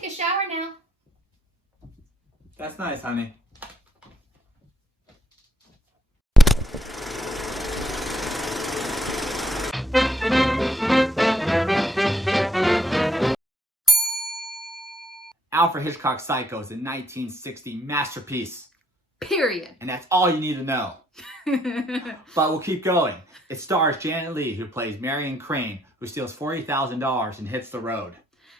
take a shower now. That's nice, honey. Alfred Hitchcock's Psycho is a 1960 masterpiece. Period. And that's all you need to know. But we'll keep going. It stars Janet Leigh, who plays Marion Crane, who steals $40,000 and hits the road.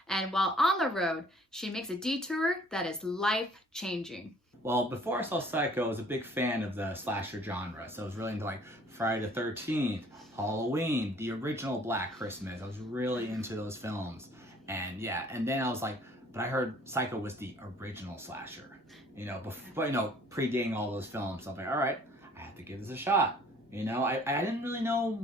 And while on the road, she makes a detour that is life-changing. Well, before I saw Psycho, I was a big fan of the slasher genre. So I was really into like Friday the 13th, Halloween, the original Black Christmas. I was really into those films. And yeah, and then I was like, but I heard Psycho was the original slasher. You know, before, predating all those films. So I'm like, all right, I have to give this a shot. You know, I didn't really know.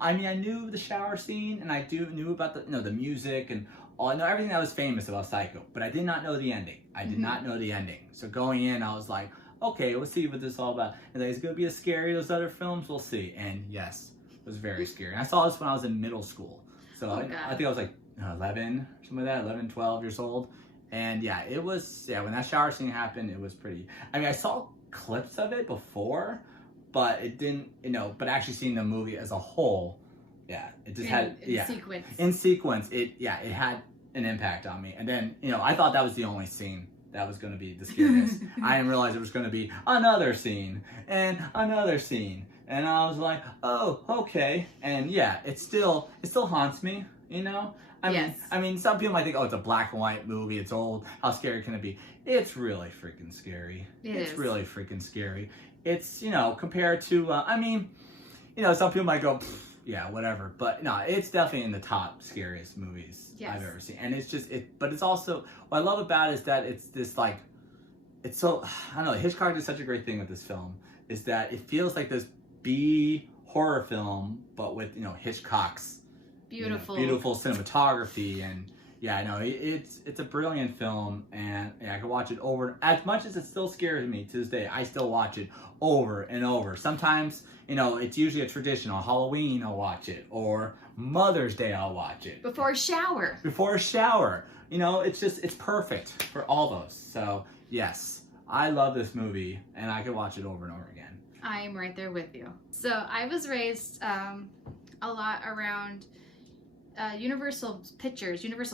I mean, I knew the shower scene, and I knew about the the music and all. I know everything that was famous about Psycho, but I did not know the ending. I did not know the ending. So going in, I was like, okay, we'll see what this is all about. And is it going to be as scary as those other films? We'll see. And yes, it was very scary. And I saw this when I was in middle school. So I think I was like 11, something like that, 11, 12 years old. And yeah, it was, when that shower scene happened, it was pretty, I mean, I saw clips of it before, but it didn't, but actually seeing the movie as a whole, it just in sequence, it had an impact on me. And then, I thought that was the only scene that was going to be the scariest. I didn't realize there was going to be another scene and another scene. And I was like, oh, okay. And yeah, it still haunts me, I mean, some people might think, oh, it's a black and white movie, it's old, how scary can it be? It's really freaking scary. It's really freaking scary. It's, compared to, some people might go, yeah, whatever. But no, it's definitely in the top scariest movies I've ever seen. And it's just, but it's also, what I love about it is that it's this like, it's so, I don't know, Hitchcock did such a great thing with this film, is that it feels like this B horror film, but with, Hitchcock's beautiful cinematography. And yeah, no, it's a brilliant film, and I can watch it over. As much as it still scares me to this day, I still watch it over and over. Sometimes, it's usually a tradition. On Halloween, I'll watch it, or Mother's Day, I'll watch it. Before a shower. It's perfect for all those. So yes, I love this movie, and I could watch it over and over again. I'm right there with you. So I was raised a lot around Universal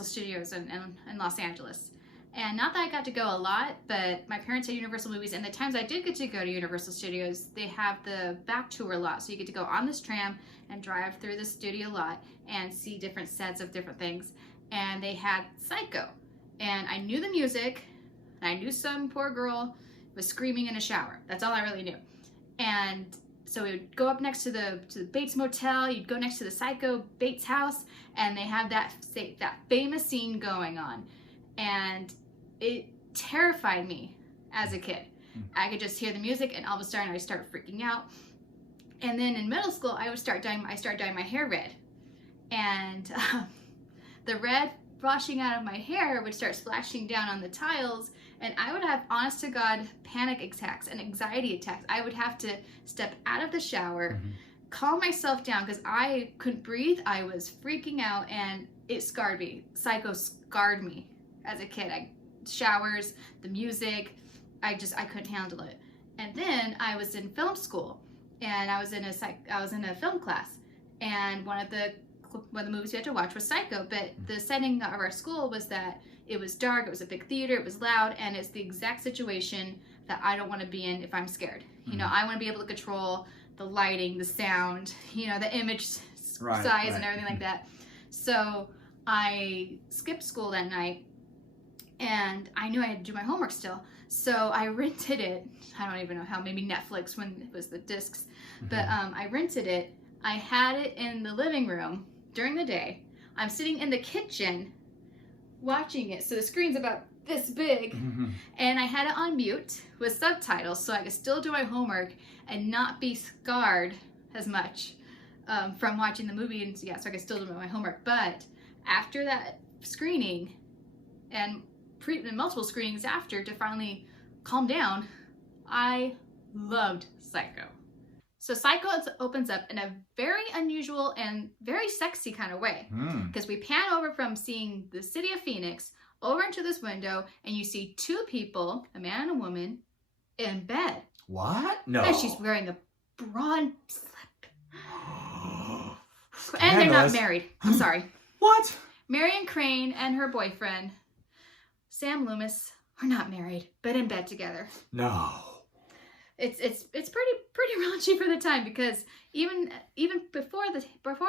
Studios in Los Angeles. And not that I got to go a lot, but my parents had Universal movies, and the times I did get to go to Universal Studios, they have the back tour lot. So you get to go on this tram and drive through the studio lot and see different sets of different things. And they had Psycho. And I knew the music, and I knew some poor girl was screaming in a shower. That's all I really knew. And so we would go up next to the Bates Motel, you'd go next to the Psycho Bates house, and they have that famous scene going on. And it terrified me as a kid. I could just hear the music, and all of a sudden I'd start freaking out. And then in middle school, I started dyeing my hair red. And the red washing out of my hair would start splashing down on the tiles, and I would have, honest to God, panic attacks and anxiety attacks. I would have to step out of the shower, calm myself down, because I couldn't breathe. I was freaking out, and it scarred me. Psycho scarred me as a kid. Showers, the music, I couldn't handle it. And then I was in film school, and I was in a film class, and one of the movies we had to watch was Psycho, but the setting of our school was that it was dark, it was a big theater, it was loud, and it's the exact situation that I don't want to be in if I'm scared. I want to be able to control the lighting, the sound, the image size and everything like that. So I skipped school that night, and I knew I had to do my homework still. So I rented it. I don't even know how, maybe Netflix when it was the discs. But I rented it. I had it in the living room during the day. I'm sitting in the kitchen watching it. So the screen's about this big. And I had it on mute with subtitles so I could still do my homework and not be scarred as much from watching the movie. And so I could still do my homework. But after that screening and multiple screenings after to finally calm down, I loved Psycho. So Psycho opens up in a very unusual and very sexy kind of way. Because we pan over from seeing the city of Phoenix over into this window, and you see two people, a man and a woman, in bed. What? No. And she's wearing a broad slip. And they're not married. I'm sorry. What? Marion Crane and her boyfriend, Sam Loomis, are not married, but in bed together. No. It's pretty raunchy for the time, because even before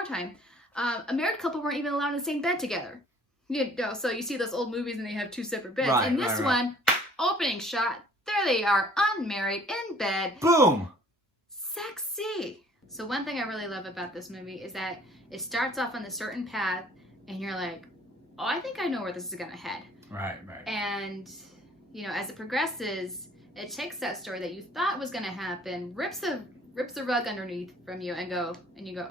time, a married couple weren't even allowed in the same bed together. You know, so you see those old movies and they have two separate beds. Right, and this one, opening shot, there they are, unmarried, in bed. Boom! Sexy! So one thing I really love about this movie is that it starts off on a certain path, and you're like, oh, I think I know where this is gonna head. Right. And, you know, as it progresses, it takes that story that you thought was gonna happen, rips the rug underneath from you, and you go,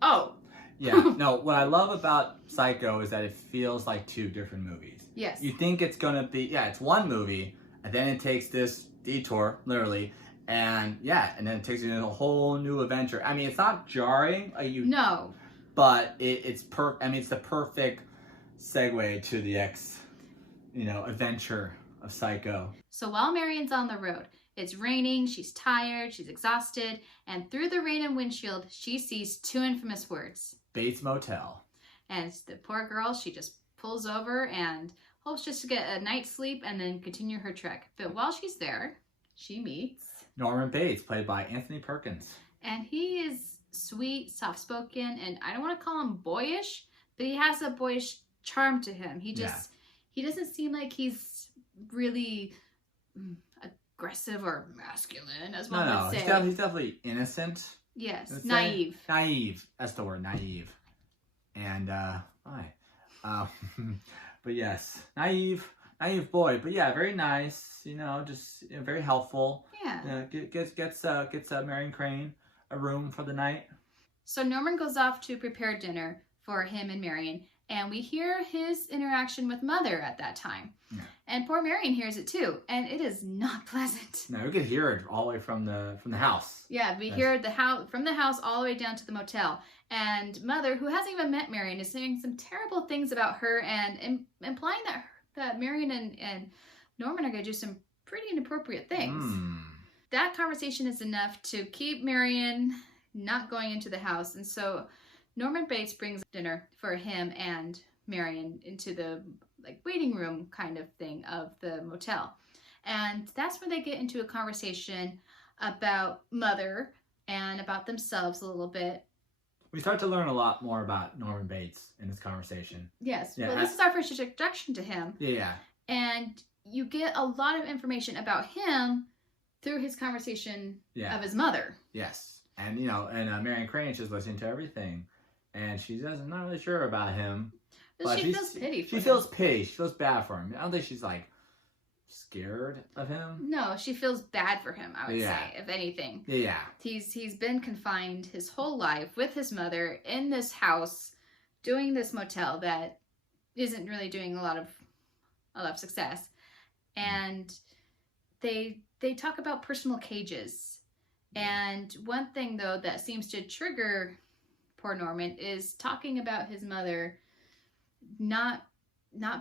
oh. Yeah, no, what I love about Psycho is that it feels like two different movies. Yes. You think it's gonna be, it's one movie, and then it takes this detour, literally, and then it takes you into a whole new adventure. I mean, it's not jarring. No. But it's the perfect segue to the adventure of Psycho. So while Marion's on the road, it's raining, she's tired, she's exhausted, and through the rain and windshield, she sees two infamous words. Bates Motel. And the poor girl, she just pulls over and hopes just to get a night's sleep and then continue her trek. But while she's there, she meets Norman Bates, played by Anthony Perkins. And he is sweet, soft-spoken, and I don't want to call him boyish, but he has a boyish charm to him. He doesn't seem like he's really aggressive or masculine, as one would say. He's definitely innocent. Yes, naive. Naive. That's the word, naive. And, but yes, naive boy. But yeah, very nice, just very helpful. Yeah. Gets Marion Crane a room for the night. So Norman goes off to prepare dinner for him and Marion, and we hear his interaction with Mother at that time. Yeah. And poor Marion hears it too, and it is not pleasant. No, we could hear it all the way from the house. Yeah, we hear from the house all the way down to the motel. And Mother, who hasn't even met Marion, is saying some terrible things about her and implying that Marion and Norman are going to do some pretty inappropriate things. That conversation is enough to keep Marion not going into the house. And so Norman Bates brings dinner for him and Marion into the waiting room kind of thing of the motel. And that's where they get into a conversation about Mother and about themselves a little bit. We start to learn a lot more about Norman Bates in this conversation. Yes. Yeah, well, this is our first introduction to him. Yeah. And you get a lot of information about him through his conversation of his mother. Yes. And, Marion Crane, she's listening to everything. And she's not really sure about him. But she feels pity for him. She feels pity. She feels bad for him. I don't think she's, scared of him. No, she feels bad for him, I would say, if anything. Yeah. He's been confined his whole life with his mother in this house, doing this motel that isn't really doing a lot of success. And they talk about personal cages. And one thing, though, that seems to trigger poor Norman is talking about his mother not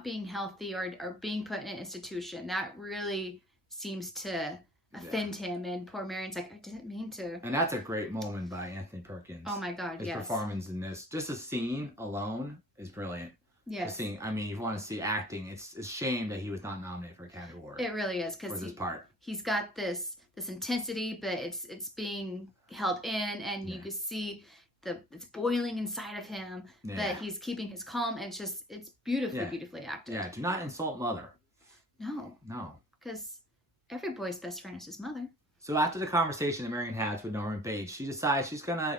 being healthy or being put in an institution. That really seems to offend him. And poor Marion's like, I didn't mean to. And that's a great moment by Anthony Perkins. Oh my God, His performance in this, just the scene alone is brilliant. Yes. The scene, you want to see acting. It's a shame that he was not nominated for Academy Award. It really is, because he's got this intensity, but it's being held in, and you can see it's boiling inside of him, but he's keeping his calm, and it's beautifully acted. Yeah, do not insult Mother. No. Because every boy's best friend is his mother. So after the conversation that Marion has with Norman Bates, she decides she's gonna,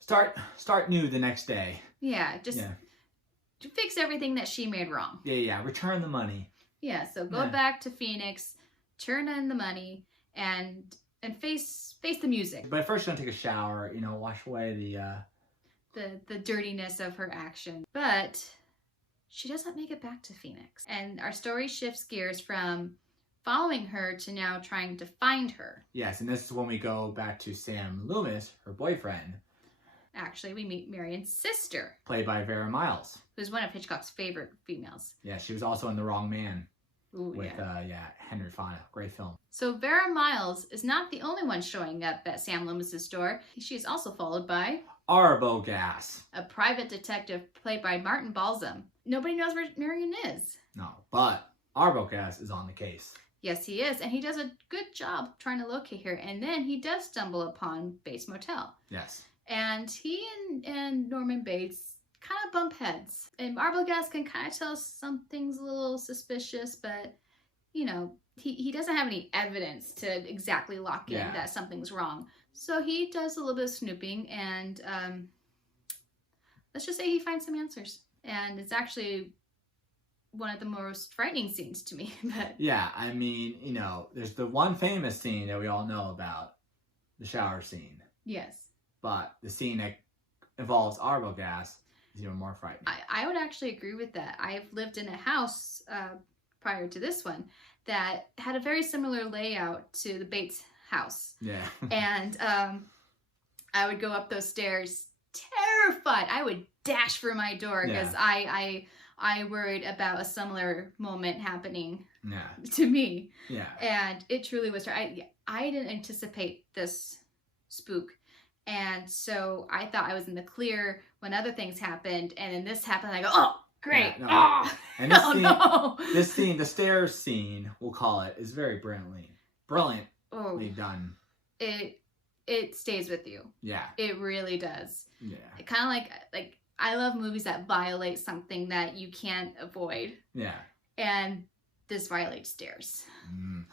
start new the next day. Yeah, to fix everything that she made wrong. Yeah, return the money. Yeah, so go back to Phoenix, turn in the money, and face the music. But first, she's gonna take a shower, wash away the dirtiness of her action. But she doesn't make it back to Phoenix, and our story shifts gears from following her to now trying to find her. Yes, and this is when we go back to Sam Loomis, her boyfriend. Actually, we meet Marion's sister, played by Vera Miles, who's one of Hitchcock's favorite females. Yeah, she was also in The Wrong Man. Ooh, with Henry Fonda. Great film. So Vera Miles is not the only one showing up at Sam Loomis's door. She is also followed by Arbogast, a private detective played by Martin Balsam. Nobody knows where Marion is. No, but Arbogast is on the case. Yes, he is, and he does a good job trying to locate her. And then he does stumble upon Bates Motel. Yes. And he and Norman Bates kind of bump heads. And Arbogast can kind of tell something's a little suspicious, but, you know, he doesn't have any evidence to exactly lock in that something's wrong. So he does a little bit of snooping, and let's just say he finds some answers. And it's actually one of the most frightening scenes to me. But yeah, I mean, you know, there's the one famous scene that we all know about, the shower scene. Yes. But the scene that involves Arbogast is even more frightening. I would actually agree with that. I've lived in a house prior to this one that had a very similar layout to the Bates house. Yeah. And I would go up those stairs terrified. I would dash for my door because I worried about a similar moment happening to me. Yeah. And it truly was. I didn't anticipate this spook. And so I thought I was in the clear when other things happened. And then this happened. And I go, oh, great. Yeah, no. Oh, and this scene, this scene, the stairs scene, we'll call it, is very brilliantly done. It stays with you. Yeah. It really does. Yeah. It kind of like I love movies that violate something that you can't avoid. Yeah. And this violates stairs.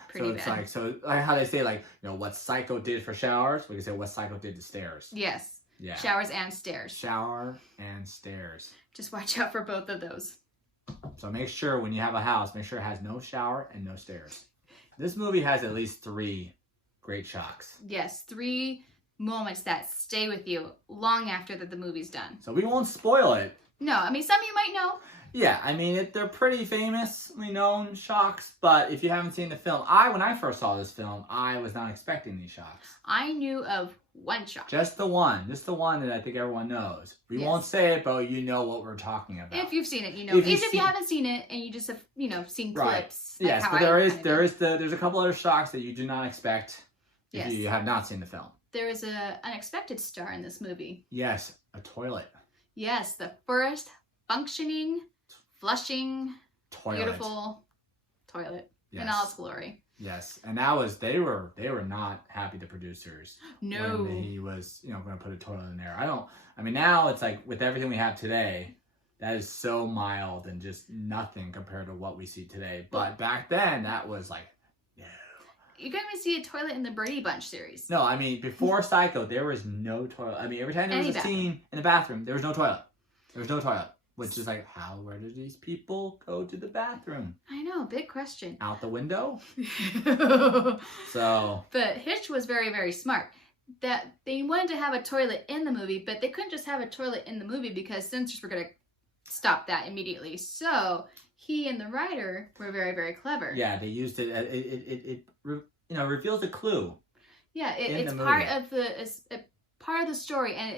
Pretty bad. It's like how they say, like, you know, what Psycho did for showers, we can say what Psycho did to stairs. Yes. Yeah. Showers and stairs. Shower and stairs. Just watch out for both of those. So make sure when you have a house, make sure it has no shower and no stairs. This movie has at least 3 great shocks. Yes, 3 moments that stay with you long after the movie's done. So we won't spoil it. No, I mean, some of you might know. Yeah, I mean, they're pretty famously known shocks, but if you haven't seen the film, when I first saw this film, I was not expecting these shocks. I knew of one shock. Just the one that I think everyone knows. We won't say it, but you know what we're talking about. If you've seen it, you know. Even if you haven't seen it and you just have, you know, seen clips. Right. Yes, but there's a couple other shocks that you do not expect if you have not seen the film. There is an unexpected star in this movie. Yes, a toilet. Yes, the first functioning, flushing, beautiful toilet in all its glory. Yes, and that was they were not happy, the producers. No, when he was going to put a toilet in there. I mean now it's like with everything we have today, that is so mild and just nothing compared to what we see today. But back then that was like, no. You can't even see a toilet in the Brady Bunch series. No, I mean before Psycho there was no toilet. I mean every time there was a scene in the bathroom, there was no toilet. There was no toilet. Which is like, where do these people go to the bathroom? I know, big question. Out the window? So. But Hitch was very, very smart. That they wanted to have a toilet in the movie, but they couldn't just have a toilet in the movie because censors were going to stop that immediately. So he and the writer were very, very clever. Yeah, they used it. It reveals a clue. Yeah, it's part of the story, and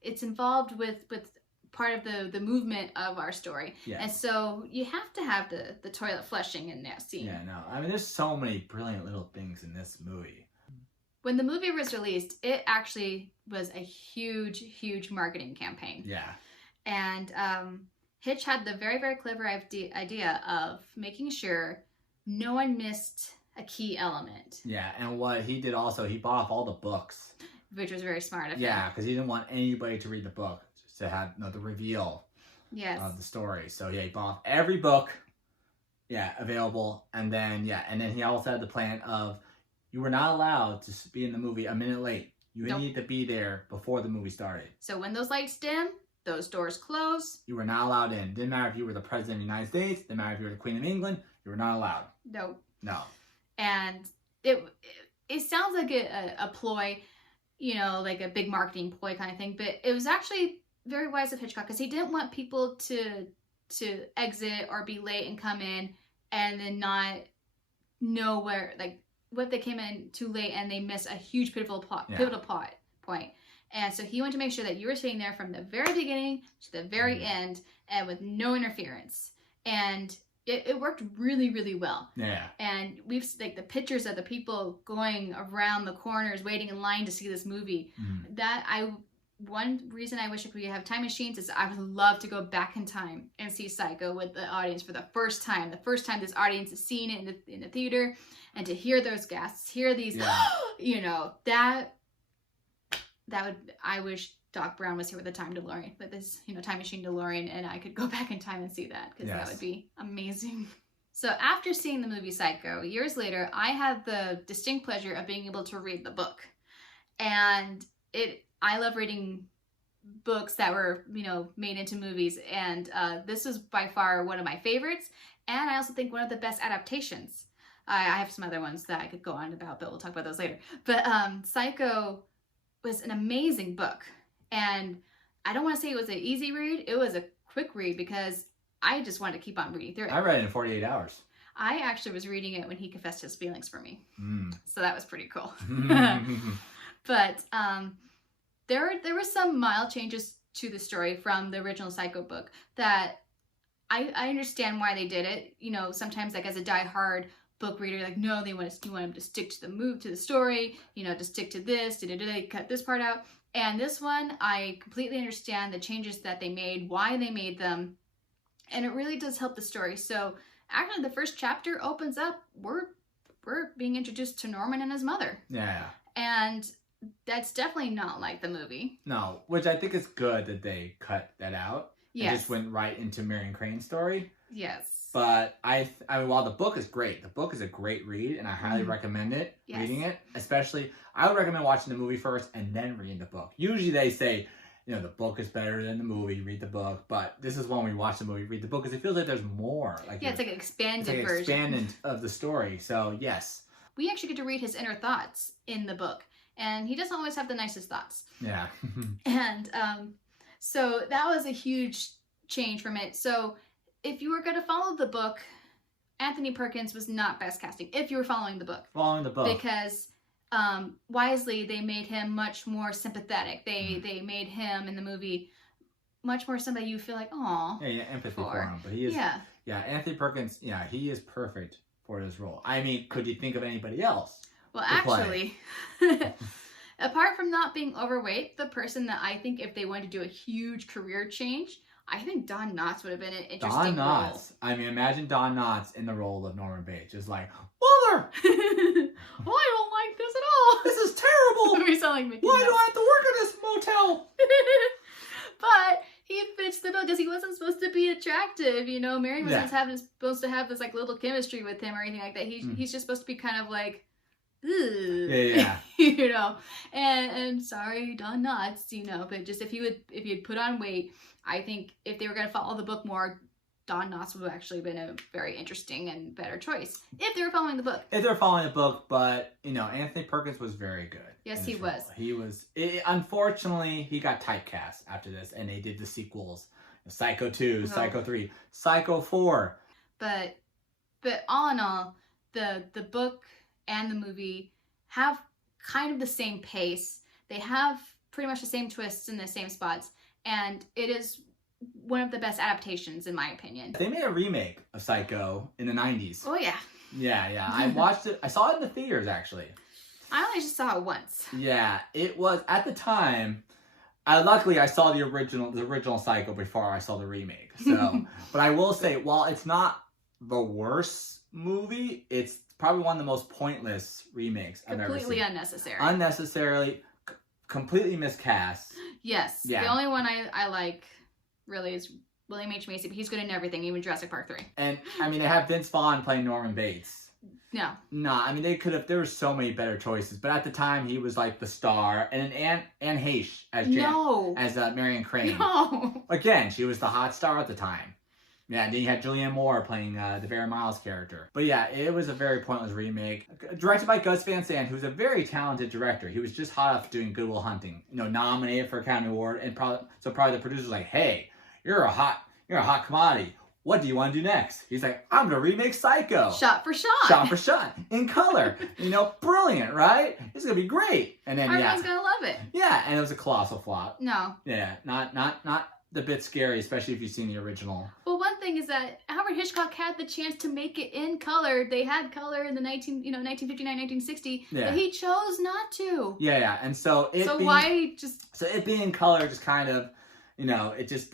it's involved with part of the movement of our story. Yes. And so you have to have the toilet flushing in that scene. Yeah, no. I mean, there's so many brilliant little things in this movie. When the movie was released, it actually was a huge, huge marketing campaign. Yeah. And Hitch had the very, very clever idea of making sure no one missed a key element. Yeah, and what he did also, he bought off all the books. Which was very smart of him. Yeah, because he didn't want anybody to read the book. To have the reveal of the story. So he bought every book available, and then he also had the plan of you were not allowed to be in the movie a minute late. You needed to be there before the movie started. So when those lights dim, those doors close. You were not allowed in. Didn't matter if you were the President of the United States, didn't matter if you were the Queen of England, you were not allowed. No. And it sounds like a ploy, you know, like a big marketing ploy kind of thing, but it was actually very wise of Hitchcock because he didn't want people to exit or be late and come in and then not know where, like, what they came in too late and they missed a huge pivotal plot point. And so he wanted to make sure that you were sitting there from the very beginning to the very end and with no interference. And it worked really, really well. Yeah. And we've, like, the pictures of the people going around the corners waiting in line to see this movie. One reason I wish we could have time machines is I would love to go back in time and see Psycho with the audience for the first time. The first time this audience has seen it in the theater, and to hear those gasps, hear these, you know, that would, I wish Doc Brown was here with the time DeLorean, with this, you know, time machine DeLorean, and I could go back in time and see that, because that would be amazing. So after seeing the movie Psycho, years later, I had the distinct pleasure of being able to read the book. And I love reading books that were, you know, made into movies, and this was by far one of my favorites, and I also think one of the best adaptations. I have some other ones that I could go on about, but we'll talk about those later. But Psycho was an amazing book, and I don't want to say it was an easy read. It was a quick read because I just wanted to keep on reading through it. I read it in 48 hours. I actually was reading it when he confessed his feelings for me, so that was pretty cool. But there were some mild changes to the story from the original Psycho book that I understand why they did it. You know, sometimes, like, as a diehard book reader, like, no, you want them to stick to the story, you know, to stick to this, they cut this part out. And this one, I completely understand the changes that they made, why they made them, and it really does help the story. So actually, the first chapter opens up, we're being introduced to Norman and his mother. Yeah. And that's definitely not like the movie. No, which I think is good that they cut that out. Yes. It just went right into Marion Crane's story. Yes. But I mean, while the book is great, the book is a great read, and I highly recommend it, reading it. Especially, I would recommend watching the movie first and then reading the book. Usually they say, you know, the book is better than the movie, read the book. But this is when we watch the movie, read the book, because it feels like there's more. Like, it's like an expanded version. expanded of the story. So, yes. We actually get to read his inner thoughts in the book. And he doesn't always have the nicest thoughts. Yeah. And so that was a huge change from it. So if you were going to follow the book, Anthony Perkins was not best casting, if you were following the book. Because wisely, they made him much more sympathetic. They made him in the movie much more somebody you feel like, aw. Yeah, empathy for him. But he is, Anthony Perkins, he is perfect for this role. I mean, could you think of anybody else? Well, actually, apart from not being overweight, the person that I think if they wanted to do a huge career change, I think Don Knotts would have been an interesting role. I mean, imagine Don Knotts in the role of Norman Bates. Just like, Mother! Well, I don't like this at all. This is terrible. We sound like Mickey Why Mouse. do I have to work in this motel? But he fits the bill because he wasn't supposed to be attractive, you know. Mary wasn't supposed to have this, like, little chemistry with him or anything like that. He's just supposed to be kind of like, yeah. You know, and sorry, Don Knotts, you know, but just if he had put on weight, I think if they were going to follow the book more, Don Knotts would have actually been a very interesting and better choice if they were following the book. If they were following the book, but, you know, Anthony Perkins was very good. Yes, he was. He was. Unfortunately, he got typecast after this, and they did the sequels. Psycho 2, Psycho 3, Psycho 4. But all in all, the book and the movie have kind of the same pace. They have pretty much the same twists in the same spots, and it is one of the best adaptations in my opinion. They made a remake of Psycho in the 90s. Oh yeah. Yeah. I watched it. I saw it in the theaters, actually. I only just saw it once. Yeah, it was at the time. Luckily, I saw the original Psycho before I saw the remake. So, but I will say, while it's not the worst movie, it's probably one of the most pointless remakes I've ever seen. Completely unnecessary. Unnecessarily, completely miscast. Yes. Yeah. The only one I like really is William H. Macy, but he's good in everything, even Jurassic Park 3. And I mean, they have Vince Vaughn playing Norman Bates. No. I mean, they could have. There were so many better choices, but at the time, he was like the star, and then Anne Heche as Marion Crane. No. Again, she was the hot star at the time. Yeah, and then you had Julianne Moore playing the Vera Miles character. But yeah, it was a very pointless remake. Directed by Gus Van Sant, who's a very talented director. He was just hot off doing Good Will Hunting. You know, nominated for Academy Award, and probably the producers were like, hey, you're a hot commodity. what do you want to do next? He's like, I'm going to remake Psycho. Shot for shot. Shot for shot. In color. Brilliant, right? It's going to be great. And then, everyone's going to love it. Yeah, and it was a colossal flop. No. Yeah, not the bit scary, especially if you've seen the original. Well, one thing is that Alfred Hitchcock had the chance to make it in color. They had color in the 1959, 1960, but he chose not to. Yeah, and so it being in color just kind of, it's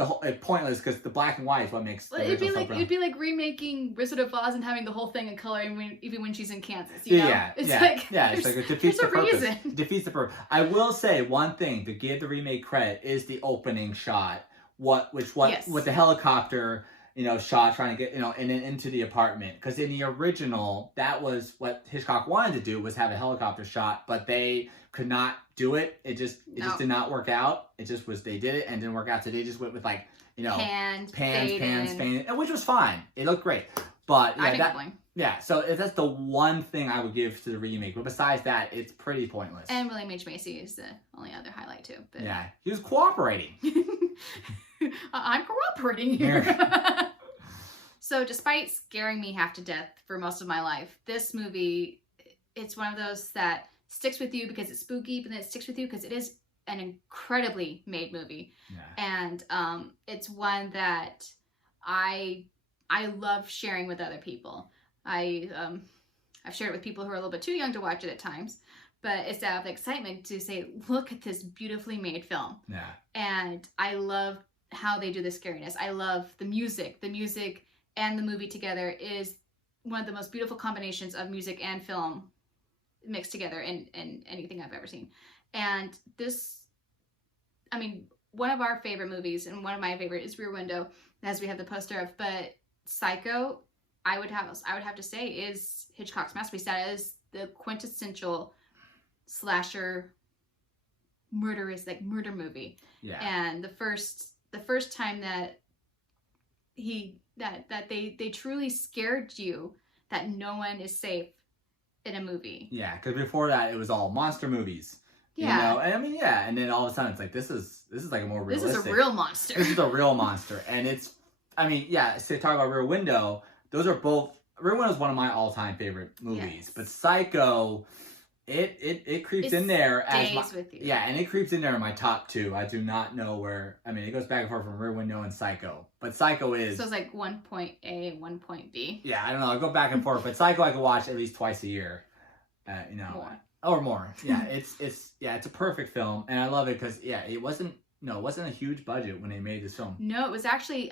pointless because the black and white is what makes the original so it'd be like remaking Wizard of Oz and having the whole thing in color, even when she's in Kansas. It's like it defeats the purpose. It defeats the purpose. I will say one thing to give the remake credit is the opening shot. With the helicopter, shot trying to get, and then into the apartment. Because in the original, that was what Hitchcock wanted to do, was have a helicopter shot, but they could not do it. It just did not work out. It just was, they did it and didn't work out. So they just went with pans, which was fine. It looked great. But so that's the one thing I would give to the remake. But besides that, it's pretty pointless. And William H. Macy is the only other highlight too. But... yeah, he was cooperating. I'm cooperating here. So despite scaring me half to death for most of my life, this movie, it's one of those that sticks with you because it's spooky, but then it sticks with you because it is an incredibly made movie. Yeah. And it's one that I love sharing with other people. I've shared it with people who are a little bit too young to watch it at times, but it's out of excitement to say, look at this beautifully made film. Yeah. And I love how they do the scariness. I love the music. The music and the movie together is one of the most beautiful combinations of music and film mixed together in anything I've ever seen. And this, one of our favorite movies, and one of my favorite is Rear Window, as we have the poster of, but Psycho, I would have to say, is Hitchcock's masterpiece. That is the quintessential slasher murder movie. Yeah. And the first time that they truly scared you that no one is safe in a movie. Yeah, because before that it was all monster movies. Yeah. And then all of a sudden it's like this is like a more realistic. This is a real monster. This is a real monster. And it's so talk about Rear Window, those are both, Rear Window is one of my all-time favorite movies. Yes. But Psycho, it creeps in there as my, with you. Yeah, and it creeps in there in my top two. I do not know where. It goes back and forth from Rear Window and Psycho, but Psycho is. So it's like 1 point A, 1 point B. Yeah, I don't know. I go back and forth, but Psycho I can watch at least twice a year. More. Or more. Yeah, it's a perfect film, and I love it because it wasn't a huge budget when they made this film. No, it was actually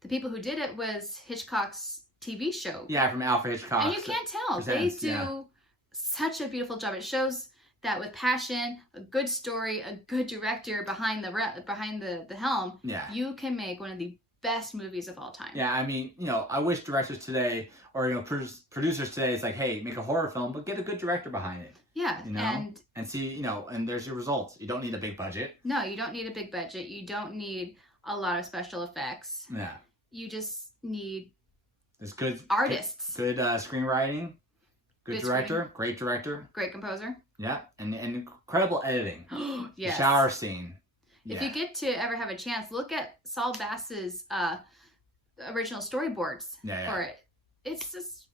the people who did it was Hitchcock's TV show. Yeah, from Alfred Hitchcock. And you can't tell. They do such a beautiful job. It shows that with passion, a good story, a good director behind the helm, you can make one of the best movies of all time. Yeah, I wish directors today, or producers today, it's like, hey, make a horror film, but get a good director behind it. Yeah, and see, and there's your results. You don't need a big budget. No, you don't need a big budget. You don't need a lot of special effects. Yeah. You just need good artists, good screenwriting, good director, great director, great composer. Yeah, and incredible editing. Yes. The shower scene. If you get to ever have a chance, look at Saul Bass's original storyboards for it. It's just,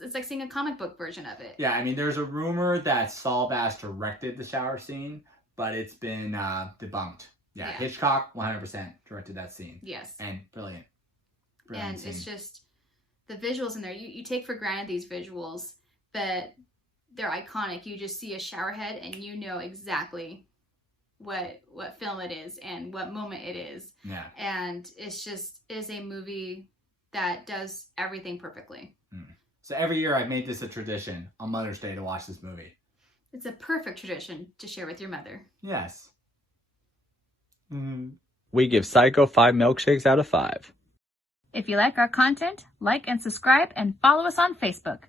it's like seeing a comic book version of it. Yeah, there's a rumor that Saul Bass directed the shower scene, but it's been debunked. Yeah, Hitchcock 100% directed that scene. Yes. And brilliant and scene. It's just the visuals in there. You take for granted these visuals, but they're iconic. You just see a shower head and you know exactly what film it is and what moment it is. Yeah. And it is a movie that does everything perfectly. So every year I've made this a tradition on Mother's Day to watch this movie. It's a perfect tradition to share with your mother. Yes. We give Psycho 5 milkshakes out of 5. If you like our content, like and subscribe and follow us on Facebook.